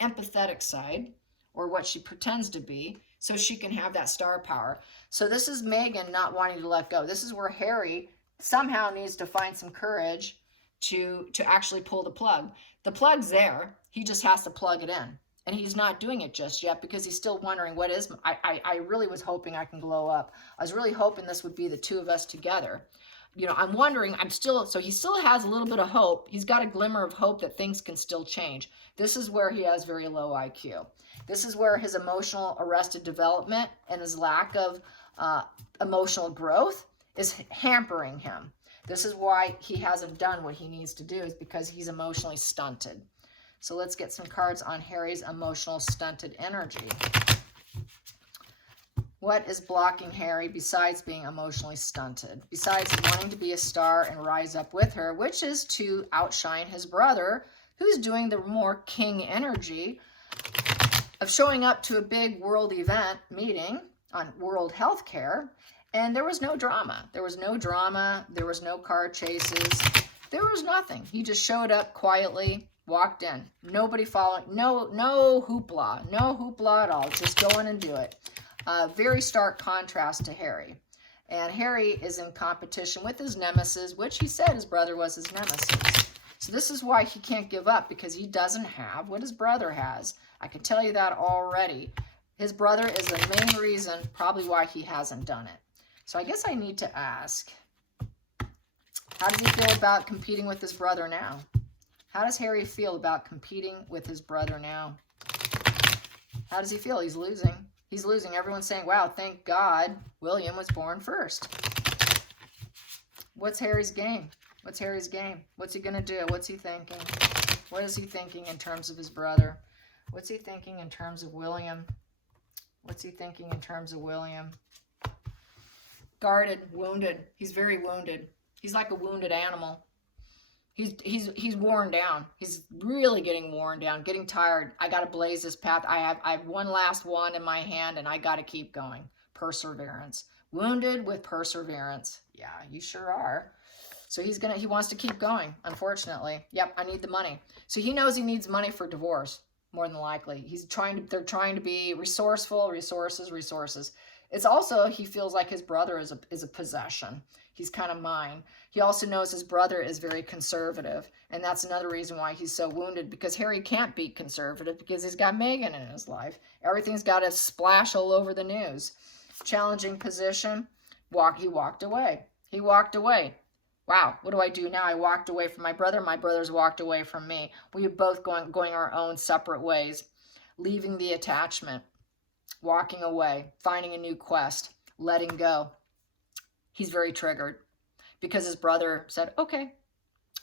empathetic side, or what she pretends to be, so she can have that star power. So this is Meghan not wanting to let go. This is where Harry somehow needs to find some courage to actually pull the plug. The plug's there. He just has to plug it in. And he's not doing it just yet, because he's still wondering, what is, I really was hoping I can glow up. I was really hoping this would be the 2 of us together. I'm wondering, so he still has a little bit of hope. He's got a glimmer of hope that things can still change. This is where he has very low IQ. This is where his emotional arrested development and his lack of emotional growth is hampering him. This is why he hasn't done what he needs to do, is because he's emotionally stunted. So let's get some cards on Harry's emotional stunted energy. What is blocking Harry besides being emotionally stunted? Besides wanting to be a star and rise up with her, which is to outshine his brother, who's doing the more king energy of showing up to a big world event meeting on world healthcare. And there was no drama. There was no drama. There was no car chases. There was nothing. He just showed up quietly, walked in. Nobody following. No hoopla. No hoopla at all. Just go in and do it. Very stark contrast to Harry. And Harry is in competition with his nemesis, which he said his brother was his nemesis. So this is why he can't give up, because he doesn't have what his brother has. I can tell you that already. His brother is the main reason, probably why he hasn't done it. So I guess I need to ask, how does he feel about competing with his brother now? How does Harry feel about competing with his brother now? How does he feel? He's losing. He's losing. Everyone's saying, wow, thank God William was born first. What's Harry's game? What's Harry's game? What's he going to do? What's he thinking? What is he thinking in terms of his brother? What's he thinking in terms of William? What's he thinking in terms of William? Guarded, wounded. He's very wounded. He's like a wounded animal. He's worn down. He's really getting worn down, getting tired. I got to blaze this path. I have one last wand in my hand, and I got to keep going. Perseverance. Wounded with perseverance. Yeah, you sure are. So he wants to keep going, unfortunately. Yep, I need the money. So he knows he needs money for divorce, more than likely. They're trying to be resourceful, resources. It's also, he feels like his brother is a possession. He's kind of mine. He also knows his brother is very conservative. And that's another reason why he's so wounded, because Harry can't be conservative because he's got Meghan in his life. Everything's got to splash all over the news. Challenging position. He walked away. He walked away. Wow, what do I do now? I walked away from my brother. My brother's walked away from me. We are both going our own separate ways. Leaving the attachment. Walking away. Finding a new quest. Letting go. He's very triggered because his brother said, okay,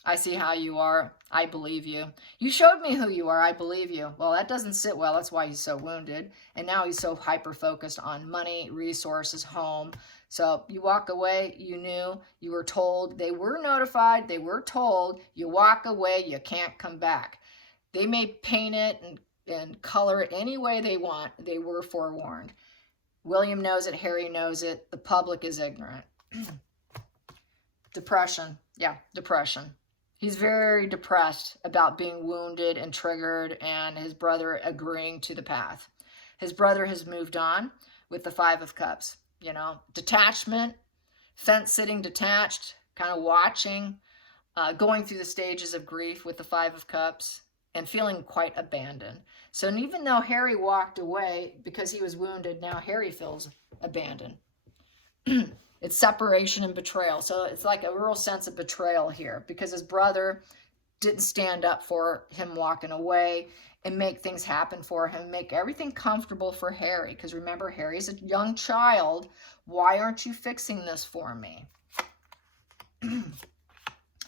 I see how you are. I believe you. You showed me who you are. I believe you. Well, that doesn't sit well. That's why he's so wounded. And now he's so hyper-focused on money, resources, home. So you walk away. You knew. You were told. They were notified. They were told. You walk away. You can't come back. They may paint it and color it any way they want. They were forewarned. William knows it. Harry knows it. The public is ignorant. Depression. Yeah, depression. He's very depressed about being wounded and triggered and his brother agreeing to the path. His brother has moved on with the Five of Cups. You know, detachment, fence-sitting detached, kind of watching, going through the stages of grief with the Five of Cups and feeling quite abandoned. So even though Harry walked away because he was wounded, now Harry feels abandoned. It's separation and betrayal. So it's like a real sense of betrayal here because his brother didn't stand up for him walking away and make things happen for him, make everything comfortable for Harry. Because remember, Harry's a young child. Why aren't you fixing this for me?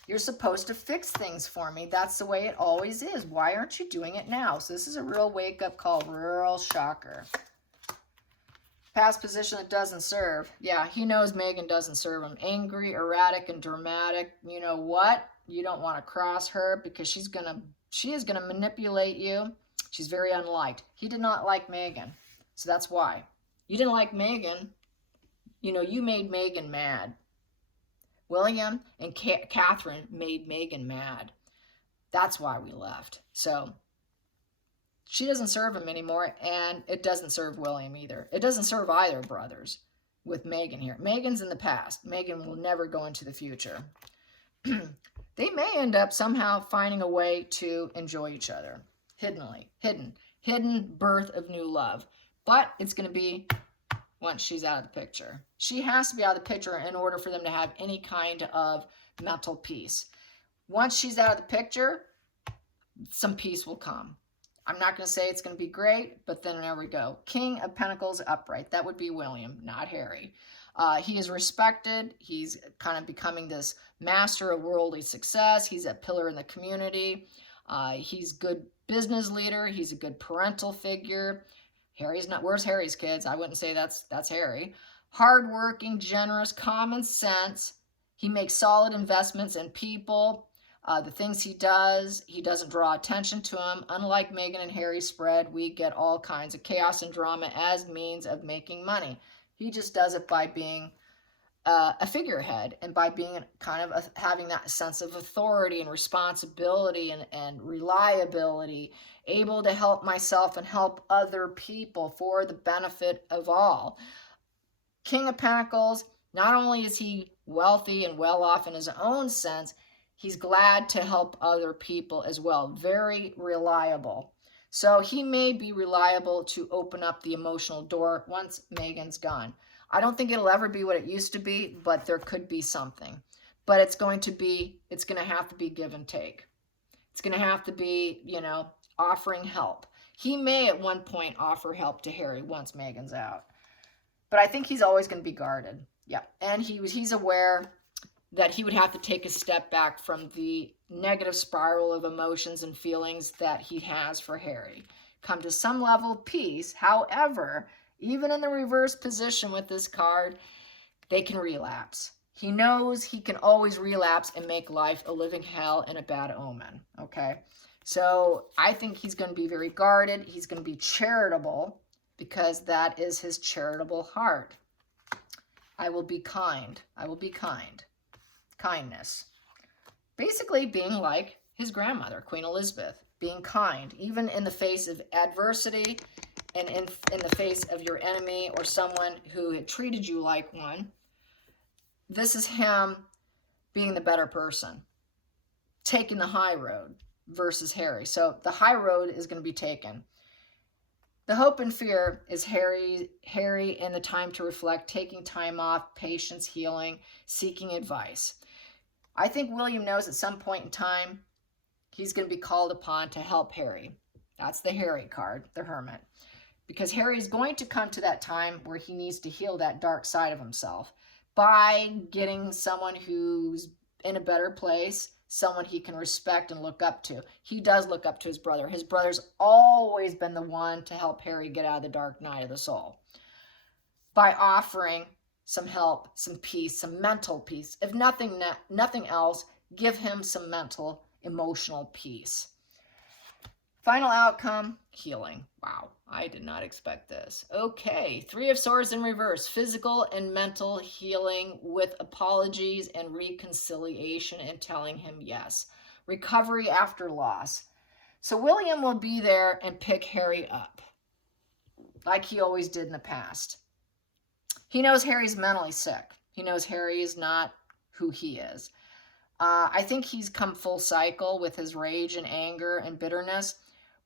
You're supposed to fix things for me. That's the way it always is. Why aren't you doing it now? So this is a real wake-up call, real shocker. Past position that doesn't serve. Yeah, he knows Meghan doesn't serve him. Angry, erratic, and dramatic. You know what? You don't want to cross her because she is gonna manipulate you. She's very unliked. He did not like Meghan. So that's why. You didn't like Meghan. You know, you made Meghan mad. William and Catherine made Meghan mad. That's why we left. So she doesn't serve him anymore, and it doesn't serve William either. It doesn't serve either brothers with Meghan here. Meghan's in the past. Meghan will never go into the future. They may end up somehow finding a way to enjoy each other. Hidden birth of new love. But it's going to be once she's out of the picture. She has to be out of the picture in order for them to have any kind of mental peace. Once she's out of the picture, some peace will come. I'm not going to say it's going to be great, but then there we go. King of Pentacles upright. That would be William, not Harry. He is respected. He's kind of becoming this master of worldly success. He's a pillar in the community. He's a good business leader. He's a good parental figure. Harry's not, where's Harry's kids? I wouldn't say that's Harry. Hardworking, generous, common sense. He makes solid investments in people. The things he doesn't draw attention to him. Unlike Meghan and Harry's spread, we get all kinds of chaos and drama as means of making money. He just does it by being a figurehead and by being kind of having that sense of authority and responsibility and reliability, able to help myself and help other people for the benefit of all. King of Pentacles, not only is he wealthy and well off in his own sense, he's glad to help other people as well. Very reliable. So he may be reliable to open up the emotional door once Meghan's gone. I don't think it'll ever be what it used to be, but there could be something. But it's going to have to be give and take. It's going to have to be, you know, offering help. He may at one point offer help to Harry once Meghan's out. But I think he's always going to be guarded. Yeah. And he's aware that he would have to take a step back from the negative spiral of emotions and feelings that he has for Harry. Come to some level of peace. However, even in the reverse position with this card, they can relapse. He knows he can always relapse and make life a living hell and a bad omen. Okay? So I think he's going to be very guarded. He's going to be charitable because that is his charitable heart. I will be kind. I will be kind. Kindness. Basically being like his grandmother, Queen Elizabeth, being kind, even in the face of adversity and in the face of your enemy or someone who had treated you like one. This is him being the better person, taking the high road versus Harry. So the high road is going to be taken. The hope and fear is Harry in the time to reflect, taking time off, patience, healing, seeking advice. I think William knows at some point in time he's going to be called upon to help Harry. That's the Harry card, the Hermit. Because Harry is going to come to that time where he needs to heal that dark side of himself by getting someone who's in a better place, someone he can respect and look up to. He does look up to his brother. His brother's always been the one to help Harry get out of the dark night of the soul by offering some help, some peace, some mental peace. If nothing else, give him some mental, emotional peace. Final outcome, healing. Wow, I did not expect this. Okay, Three of Swords in reverse. Physical and mental healing with apologies and reconciliation and telling him yes. Recovery after loss. So William will be there and pick Harry up, like he always did in the past. He knows Harry's mentally sick. He knows Harry is not who he is. I think he's come full cycle with his rage and anger and bitterness.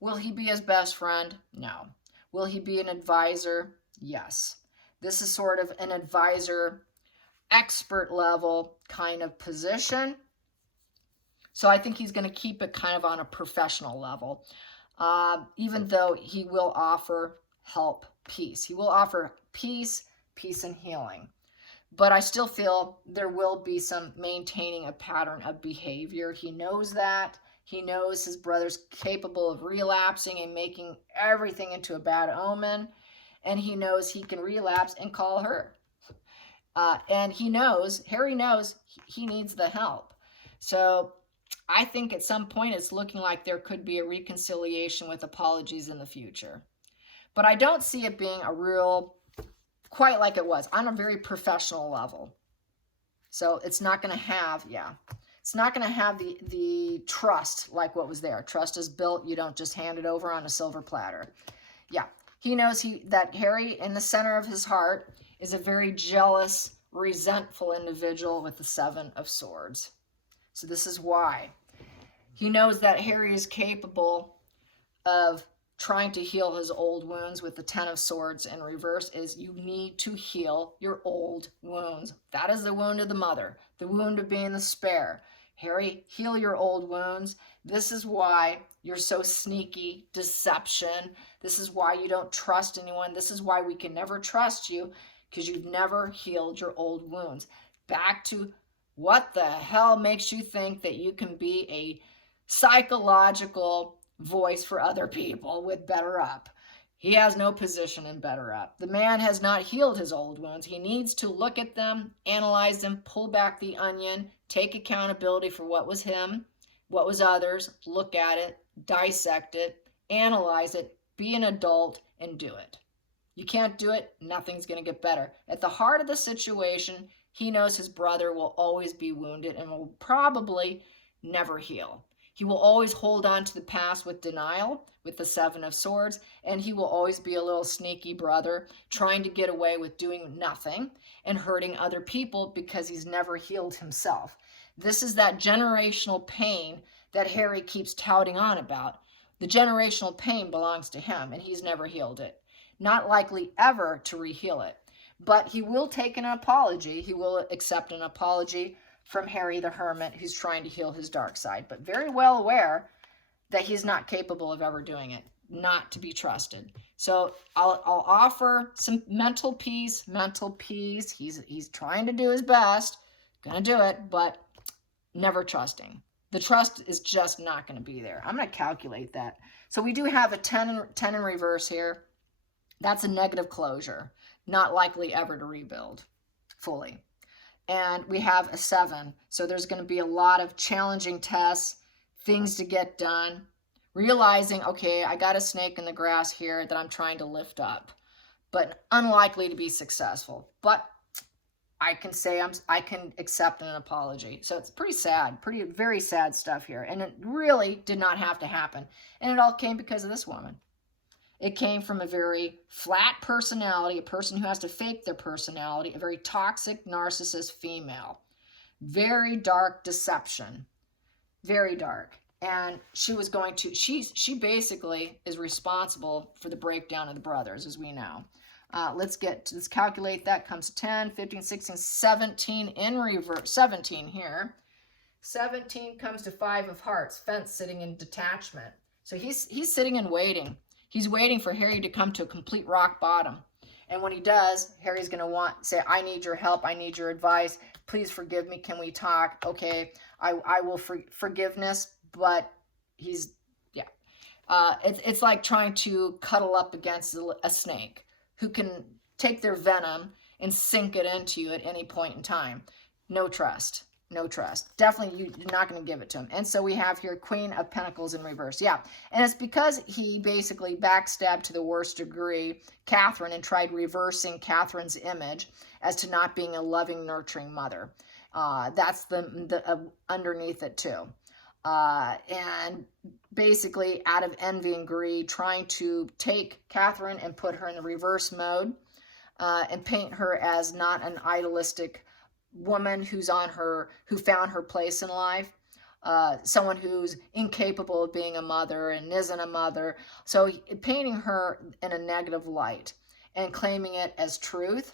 Will he be his best friend? No. Will he be an advisor? Yes. This is sort of an advisor, expert level kind of position. So I think he's going to keep it kind of on a professional level, even though he will offer help, peace. He will offer peace and healing. But I still feel there will be some maintaining a pattern of behavior. He knows that. He knows his brother's capable of relapsing and making everything into a bad omen. And he knows he can relapse and call her. And Harry knows he needs the help. So I think at some point it's looking like there could be a reconciliation with apologies in the future. But I don't see it being a real, quite like it was, on a very professional level. So it's not going to have, it's not going to have the trust like what was there. Trust is built. You don't just hand it over on a silver platter. Yeah, he knows that Harry, in the center of his heart, is a very jealous, resentful individual with the Seven of Swords. So this is why. He knows that Harry is capable of trying to heal his old wounds with the Ten of Swords in reverse. Is you need to heal your old wounds. That is the wound of the mother, the wound of being the spare. Harry, heal your old wounds. This is why you're so sneaky, deception. This is why you don't trust anyone. This is why we can never trust you, because you've never healed your old wounds. Back to what the hell makes you think that you can be a psychological voice for other people with Better Up? He has no position in Better Up. The man has not healed his old wounds. He needs to look at them, analyze them, pull back the onion, take accountability for what was him, what was others, look at it, dissect it, analyze it, be an adult, and do it. You can't do it, nothing's going to get better. At the heart of the situation, he knows his brother will always be wounded and will probably never heal. He will always hold on to the past with denial, with the Seven of Swords, and he will always be a little sneaky brother trying to get away with doing nothing and hurting other people because he's never healed himself. This is that generational pain that Harry keeps touting on about. The generational pain belongs to him, and he's never healed it. Not likely ever to re-heal it. But he will take an apology. He will accept an apology from Harry the Hermit, who's trying to heal his dark side, but very well aware that he's not capable of ever doing it, not to be trusted. So I'll offer some mental peace. He's trying to do his best, gonna do it, but never trusting. The trust is just not going to be there. I'm going to calculate that. So we do have a 10 in reverse here. That's a negative closure, not likely ever to rebuild fully. And we have a 7. So there's going to be a lot of challenging tests, things to get done, realizing, okay, I got a snake in the grass here that I'm trying to lift up, but unlikely to be successful. But I can say I can accept an apology. So it's pretty sad, very sad stuff here. And it really did not have to happen. And it all came because of this woman. It came from a very flat personality, a person who has to fake their personality, a very toxic narcissist female. Very dark deception. Very dark. And she was going to, she basically is responsible for the breakdown of the brothers, as we know. Let's calculate that. Comes to 10, 15, 16, 17 in reverse. 17 here. 17 comes to 5 of hearts. Fence sitting in detachment. So he's sitting and waiting. He's waiting for Harry to come to a complete rock bottom. And when he does, Harry's going to say, I need your help. I need your advice. Please forgive me. Can we talk? Okay, I will forgiveness. But he's, yeah. It's like trying to cuddle up against a snake who can take their venom and sink it into you at any point in time. No trust. No trust. Definitely you're not going to give it to him. And so we have here Queen of Pentacles in reverse. Yeah. And it's because he basically backstabbed to the worst degree Catherine and tried reversing Catherine's image as to not being a loving, nurturing mother. That's the underneath it too. And basically out of envy and greed, trying to take Catherine and put her in the reverse mode and paint her as not an idealistic woman who found her place in life, someone who's incapable of being a mother and isn't a mother. So painting her in a negative light and claiming it as truth.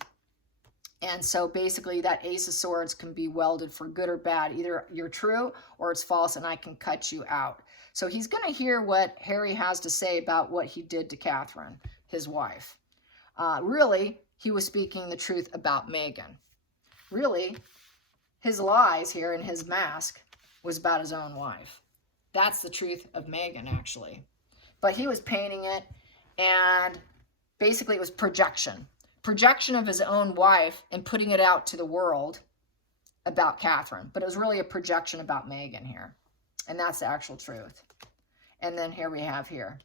And so basically that Ace of Swords can be welded for good or bad. Either you're true or it's false and I can cut you out. So he's going to hear what Harry has to say about what he did to Catherine, his wife. Really, he was speaking the truth about Meghan. Really, his lies here in his mask was about his own wife. That's the truth of Meghan, actually. But he was painting it, and basically it was projection. Projection of his own wife and putting it out to the world about Catherine. But it was really a projection about Meghan here. And that's the actual truth. And then here we have here.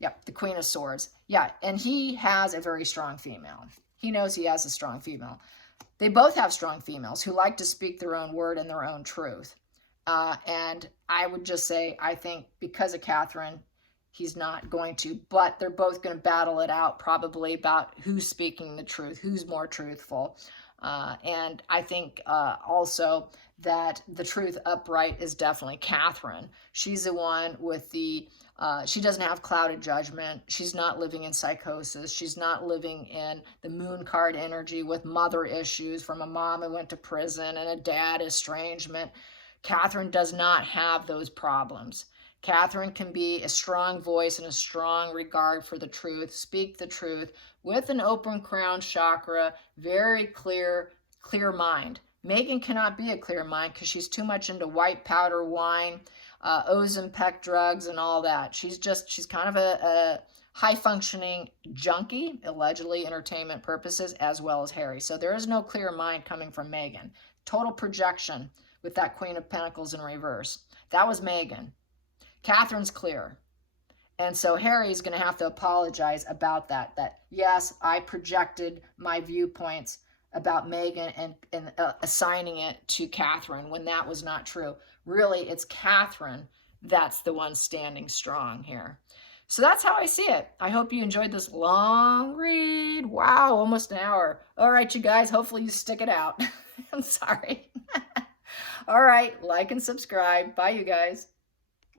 Yep, the Queen of Swords. Yeah, and he has a very strong female. He knows he has a strong female. They both have strong females who like to speak their own word and their own truth. And I would just say, I think because of Catherine, he's not going to, but they're both going to battle it out probably about who's speaking the truth, who's more truthful. And I think also that the truth upright is definitely Catherine. She's the one with the, she doesn't have clouded judgment. She's not living in psychosis. She's not living in the moon card energy with mother issues from a mom who went to prison and a dad estrangement. Catherine does not have those problems. Catherine can be a strong voice and a strong regard for the truth, speak the truth with an open crown chakra, very clear mind. Meghan cannot be a clear mind because she's too much into white powder wine, Ozempic drugs and all that. She's kind of a high-functioning junkie, allegedly entertainment purposes, as well as Harry. So there is no clear mind coming from Meghan. Total projection with that Queen of Pentacles in reverse. That was Meghan. Catherine's clear. And so Harry's going to have to apologize about that. That, yes, I projected my viewpoints about Meghan and assigning it to Catherine when that was not true. Really, it's Catherine that's the one standing strong here. So that's how I see it. I hope you enjoyed this long read. Wow, almost an hour. All right, you guys, hopefully you stick it out. I'm sorry. All right, like and subscribe. Bye, you guys.